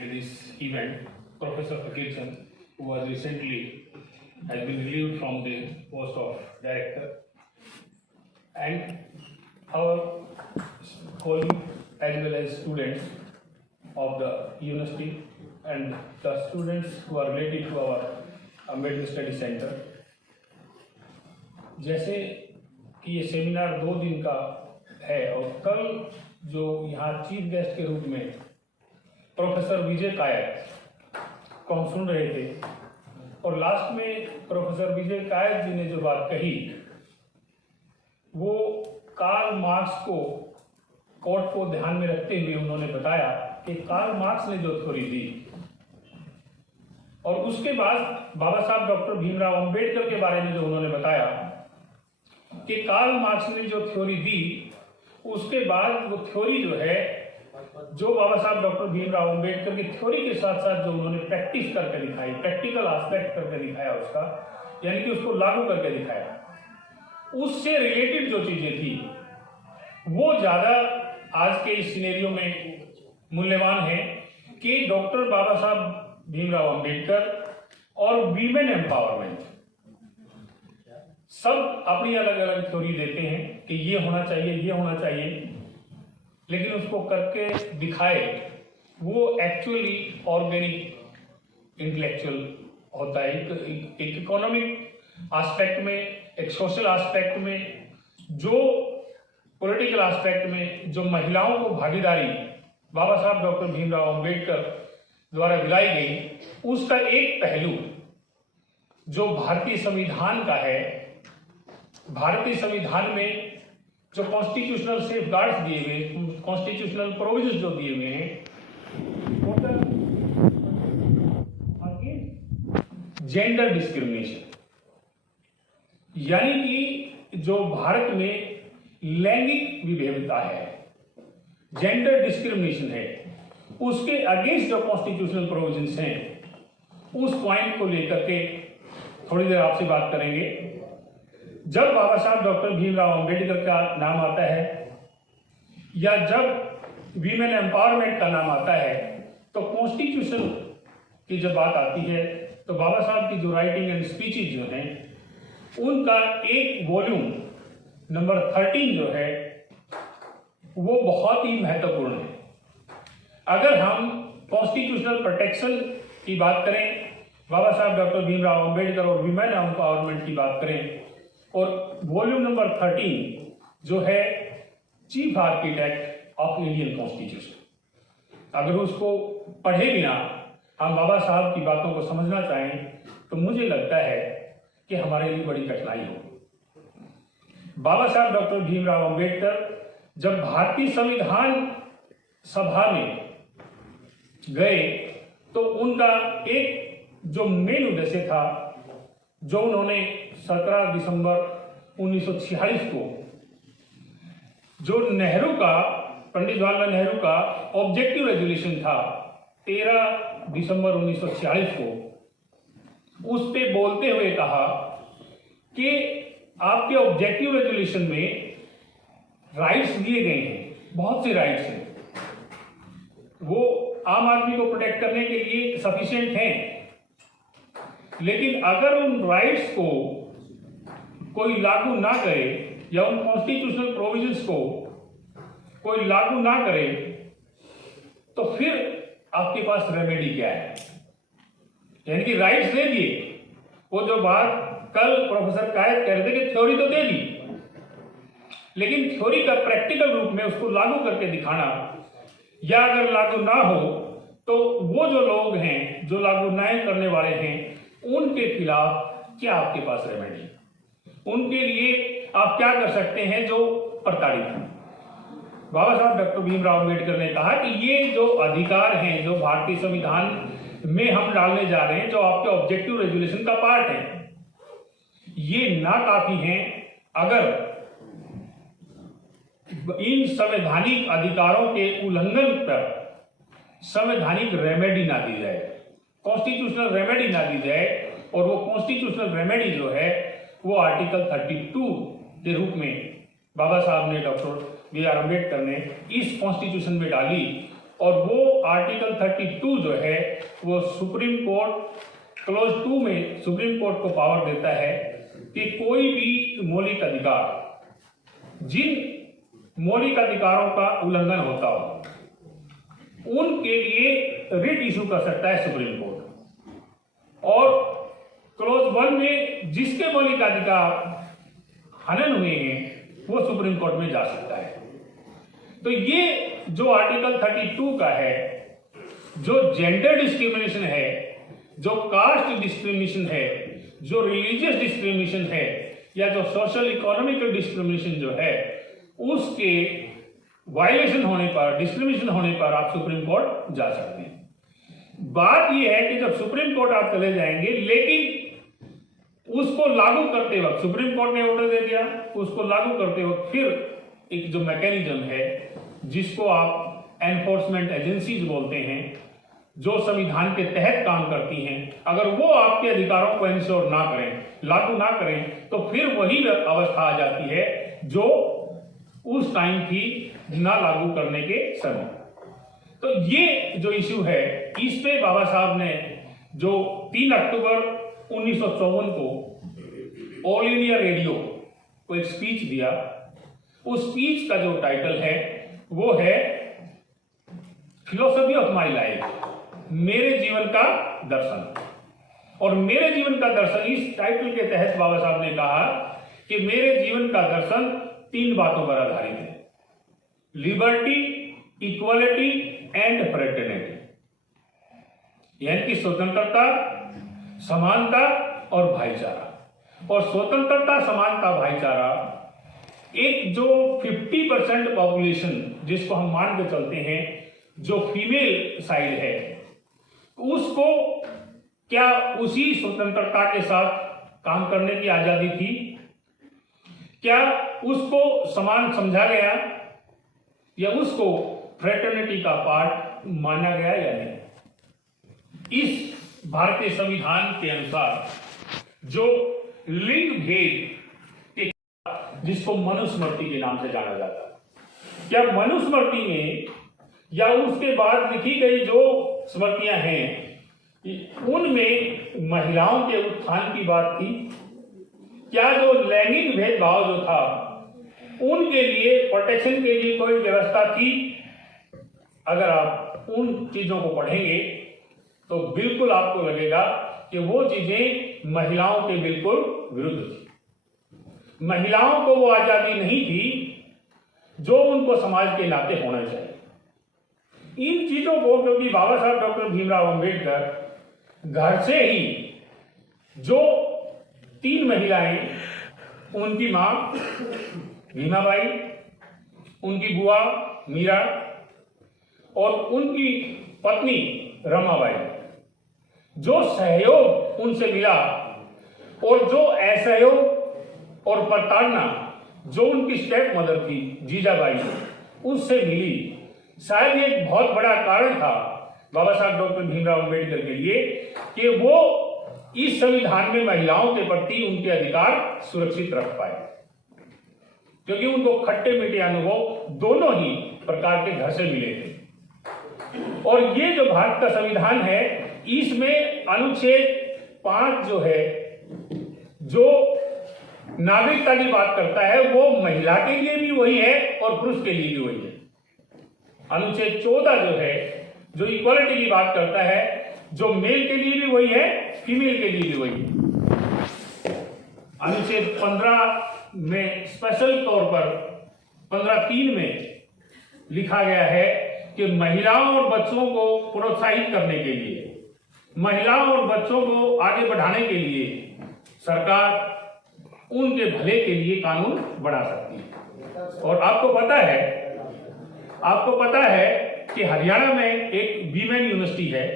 this event, Professor Fakirchand, who was recently has been relieved from the post of director, and our colleagues as well as students of the university and the students who are related to our Ambedkar Study Center. जैसे कि ये seminar 2 दिन का है और कल जो यहाँ चीफ गेस्ट के रूप में प्रोफेसर विजय कायत को हम सुन रहे थे और लास्ट में प्रोफेसर विजय कायत जी ने जो बात कही वो कार्ल मार्क्स को कोट को ध्यान में रखते हुए उन्होंने बताया कि कार्ल मार्क्स ने जो थ्योरी दी और उसके बाद बाबा साहब डॉक्टर भीमराव अंबेडकर के बारे में जो उन्होंने बताया कि कार्ल मार्क्स ने जो थ्योरी दी उसके बाद वो थ्योरी जो है जो बाबा साहब डॉक्टर भीमराव अंबेडकर की थ्योरी के साथ साथ जो उन्होंने प्रैक्टिस करके दिखाई, प्रैक्टिकल एस्पेक्ट करके दिखाया उसका, यानी कि उसको लागू करके दिखाया, उससे रिलेटेड जो चीजें थी वो ज्यादा आज के इस सिनेरियो में मूल्यवान है कि डॉक्टर बाबा साहब भीमराव अंबेडकर और वीमेन एम्पावरमेंट सब अपनी अलग अलग थ्योरी देते हैं कि ये होना चाहिए, लेकिन उसको करके दिखाए वो एक्चुअली ऑर्गेनिक इंटेलेक्चुअल होता है। एक इकोनॉमिक एस्पेक्ट में, एक सोशल एस्पेक्ट में, जो पॉलिटिकल एस्पेक्ट में जो महिलाओं को भागीदारी बाबा साहब डॉक्टर भीमराव अंबेडकर द्वारा दिलाई गई, उसका एक पहलू जो भारतीय संविधान का है, भारतीय संविधान में जो कॉन्स्टिट्यूशनल सेफ गार्ड्स दिए हुए, कॉन्स्टिट्यूशनल प्रोविजन जो दिए हुए हैं, जेंडर डिस्क्रिमिनेशन, यानी कि जो भारत में लैंगिक विभेदता है, जेंडर डिस्क्रिमिनेशन है, उसके अगेंस्ट जो कॉन्स्टिट्यूशनल प्रोविजंस हैं, उस पॉइंट को लेकर के थोड़ी देर आपसे बात करेंगे। जब बाबा साहब डॉक्टर भीमराव अंबेडकर का नाम आता है या जब वीमेन एम्पावरमेंट का नाम आता है तो कॉन्स्टिट्यूशन की जब बात आती है तो बाबा साहब की जो राइटिंग एंड स्पीचेज जो हैं उनका एक वॉल्यूम नंबर 13 जो है वो बहुत ही महत्वपूर्ण है। अगर हम कॉन्स्टिट्यूशनल प्रोटेक्शन की बात करें, बाबा साहब डॉक्टर भीमराव अंबेडकर और वीमेन एम्पावरमेंट की बात करें, और वॉल्यूम नंबर 13 जो है chief architect of Indian constitution, अगर उसको पढ़े बिना हम बाबा साहब की बातों को समझना चाहें तो मुझे लगता है कि हमारे लिए बड़ी कठिनाई होगी। बाबा साहब डॉक्टर भीमराव अंबेडकर जब भारतीय संविधान सभा में गए तो उनका एक जो मेन उद्देश्य था, जो उन्होंने 17 दिसंबर 1946 को जो नेहरू का, पंडित जवाहरलाल नेहरू का ऑब्जेक्टिव रेजोल्यूशन था 13 दिसंबर 1946 को, उस पे बोलते हुए कहा कि आपके ऑब्जेक्टिव रेजोल्यूशन में राइट्स दिए गए हैं, बहुत से राइट्स हैं, वो आम आदमी को प्रोटेक्ट करने के लिए सफिशिएंट हैं, लेकिन अगर उन राइट्स को कोई लागू ना करे या उन कॉन्स्टिट्यूशनल प्रोविजंस को कोई लागू ना करे तो फिर आपके पास रेमेडी क्या है? यानी कि राइट्स दे दिए, वो जो बात कल प्रोफेसर कायत कह रहे थे कि थ्योरी तो दे दी, लेकिन थ्योरी का प्रैक्टिकल रूप में उसको लागू करके दिखाना, या अगर लागू ना हो तो वो जो लोग हैं जो लागू ना करने वाले हैं उनके खिलाफ क्या आपके पास रेमेडी, उनके लिए आप क्या कर सकते हैं जो प्रताड़ित हैं? बाबा साहब डॉक्टर भीमराव अंबेडकर ने कहा कि ये जो अधिकार हैं जो भारतीय संविधान में हम डालने जा रहे हैं, जो आपके ऑब्जेक्टिव रेजोल्यूशन का पार्ट है, ये नाकाफी हैं अगर इन संवैधानिक अधिकारों के उल्लंघन पर संवैधानिक रेमेडी ना दी जाए, कॉन्स्टिट्यूशनल रेमेडी ना दी जाए, और वो कॉन्स्टिट्यूशनल रेमेडी जो है वो आर्टिकल 32 के रूप में बाबा साहब ने, डॉक्टर बी आर अम्बेडकर ने इस कॉन्स्टिट्यूशन में डाली और वो आर्टिकल 32 जो है वो सुप्रीम कोर्ट क्लोज 2 में सुप्रीम कोर्ट को पावर देता है कि कोई भी मौलिक अधिकार, जिन मौलिक अधिकारों का उल्लंघन होता हो, उनके लिए रिट इशू कर सकता है सुप्रीम कोर्ट। और क्लोज 1 में जिसके मौलिक अधिकार हनन हुए हैं वो सुप्रीम कोर्ट में जा सकता है। तो ये जो आर्टिकल 32 का है, जो जेंडर डिस्क्रिमिनेशन है, जो कास्ट डिस्क्रिमिनेशन है, जो रिलीजियस डिस्क्रिमिनेशन है, या जो सोशल इकोनॉमिकल डिस्क्रिमिनेशन जो है, उसके वायलेशन होने पर, डिस्क्रिमिनेशन होने पर आप सुप्रीम कोर्ट जा सकते हैं। बात यह है कि जब सुप्रीम कोर्ट आप चले जाएंगे, लेकिन उसको लागू करते वक्त सुप्रीम कोर्ट ने ऑर्डर दे दिया, उसको लागू करते वक्त फिर एक जो मैकेनिज्म है जिसको आप एनफोर्समेंट एजेंसीज बोलते हैं, जो संविधान के तहत काम करती हैं, अगर वो आपके अधिकारों को इंश्योर ना करें, लागू ना करें, तो फिर वही अवस्था आ जाती है जो उस टाइम थी ना लागू करने के समय। तो ये जो इश्यू है, इस पे बाबा साहब ने जो 3 अक्टूबर 1954 को ऑल इंडिया रेडियो को एक स्पीच दिया, उस स्पीच का जो टाइटल है वो है फिलोसफी ऑफ माई लाइफ, मेरे जीवन का दर्शन। और मेरे जीवन का दर्शन, इस टाइटल के तहत बाबा साहब ने कहा कि मेरे जीवन का दर्शन 3 बातों पर आधारित है: लिबर्टी, इक्वालिटी एंड फ्रेटर्निटी, यानी कि स्वतंत्रता, समानता और भाईचारा। और स्वतंत्रता, समानता, भाईचारा एक जो 50% पॉपुलेशन जिसको हम मान के चलते हैं, जो फीमेल साइड है, उसको क्या उसी स्वतंत्रता के साथ काम करने की आजादी थी? क्या उसको समान समझा गया या उसको फ्रेटर्निटी का पार्ट माना गया या नहीं? इस भारतीय संविधान के अनुसार जो लिंग भेद के, जिसको मनुस्मृति के नाम से जाना जाता है, क्या मनुस्मृति में या उसके बाद लिखी गई जो स्मृतियां हैं, उनमें महिलाओं के उत्थान की बात थी? क्या जो लैंगिक भेदभाव जो था उनके लिए प्रोटेक्शन के लिए कोई व्यवस्था थी? अगर आप उन चीजों को पढ़ेंगे तो बिल्कुल आपको लगेगा कि वो चीजें महिलाओं के बिल्कुल विरुद्ध थी। महिलाओं को वो आजादी नहीं थी जो उनको समाज के नाते होना चाहिए। इन चीजों को, क्योंकि बाबा साहब डॉक्टर भीमराव अंबेडकर घर से ही जो 3 महिलाएं, उनकी मां भीमाबाई, उनकी बुआ मीरा और उनकी पत्नी रमाबाई, जो सहयोग उनसे मिला और जो असहयोग और प्रताड़ना जो उनकी स्टेप मदर थी जीजाबाई, उससे मिली, शायद एक बहुत बड़ा कारण था बाबा साहब डॉक्टर भीमराव अंबेडकर के लिए कि वो इस संविधान में महिलाओं के प्रति उनके अधिकार सुरक्षित रख पाए, क्योंकि उनको खट्टे मीठे अनुभव दोनों ही प्रकार के घर से मिले थे। और ये जो भारत का संविधान है, इसमें अनुच्छेद 5 जो है, जो नागरिकता की बात करता है, वो महिला के लिए भी वही है और पुरुष के लिए भी वही है। अनुच्छेद 14 जो है, जो इक्वालिटी की बात करता है, जो मेल के लिए भी वही है, फीमेल के लिए भी वही है। अनुच्छेद 15 में स्पेशल तौर पर 15(3) में लिखा गया है कि महिलाओं और बच्चों को प्रोत्साहित करने के लिए, महिलाओं और बच्चों को आगे बढ़ाने के लिए सरकार उनके भले के लिए कानून बना सकती है। और आपको पता है कि हरियाणा में एक वीमेन यूनिवर्सिटी है,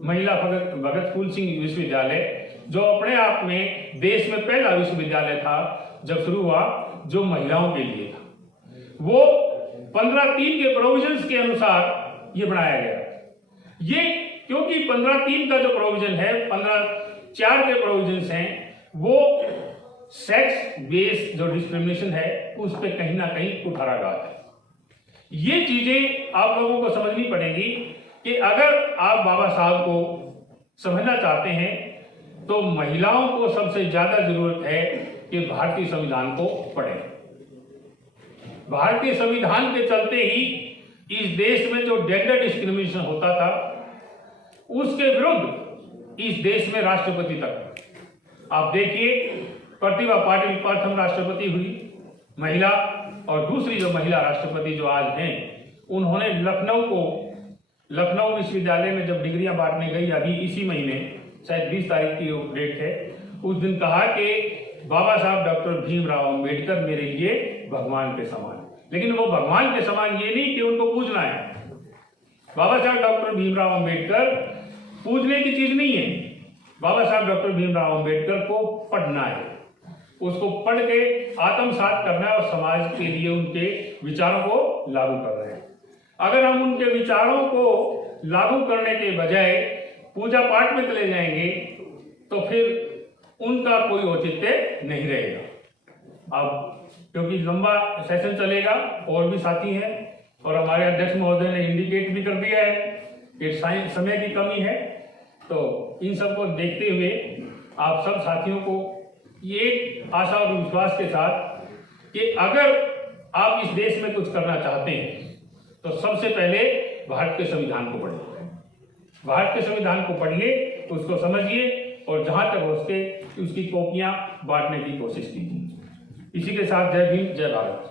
महिला भगत फूल सिंह विश्वविद्यालय, जो अपने आप में देश में पहला विश्वविद्यालय था जब शुरू हुआ, जो महिलाओं के लिए था। वो 15(3) के प्रोविजंस के अनुसार ये बनाया गया। ये क्योंकि 15(3) का जो प्रोविजन है, 15(4) के प्रोविजंस हैं, वो सेक्स बेस्ड जो डिस्क्रिमिनेशन है उस पर कहीं ना कहीं कुठाराघात है। ये चीजें आप लोगों को समझनी पड़ेगी कि अगर आप बाबा साहब को समझना चाहते हैं तो महिलाओं को सबसे ज्यादा जरूरत है कि भारतीय संविधान को पढ़ें। भारतीय संविधान के चलते ही इस देश में जो जेंडर डिस्क्रिमिनेशन होता था उसके विरुद्ध इस देश में राष्ट्रपति तक आप देखिए, प्रतिभा पाटिल प्रथम राष्ट्रपति हुई महिला, और दूसरी जो महिला राष्ट्रपति जो आज हैं उन्होंने लखनऊ विश्वविद्यालय में जब डिग्रियां बांटने गई अभी इसी महीने, शायद 20 तारीख की डेट है, उस दिन कहा कि बाबा साहब डॉक्टर भीमराव अंबेडकर मेरे लिए भगवान के समान। लेकिन वो भगवान के समान ये नहीं कि उनको पूजना है। बाबा साहब डॉक्टर भीमराव अंबेडकर पूजने की चीज नहीं है। बाबा साहब डॉक्टर भीमराव अंबेडकर को पढ़ना है, उसको पढ़ के आत्मसात करना है और समाज के लिए उनके विचारों को लागू कर रहे हैं। अगर हम उनके विचारों को लागू करने के बजाय पूजा पाठ में चले जाएंगे तो फिर उनका कोई औचित्य नहीं रहेगा। अब क्योंकि लंबा सेशन चलेगा और भी साथी हैं और हमारे अध्यक्ष महोदय ने इंडिकेट भी कर दिया है कि समय की कमी है, तो इन सबको देखते हुए आप सब साथियों को ये आशा और विश्वास के साथ कि अगर आप इस देश में कुछ करना चाहते हैं तो सबसे पहले भारत के संविधान को पढ़िए, भारत के संविधान को पढ़िए, उसको समझिए और जहां तक हो सके उसकी कॉपियां बांटने की कोशिश कीजिए। इसी के साथ जय भीम, जय भारत।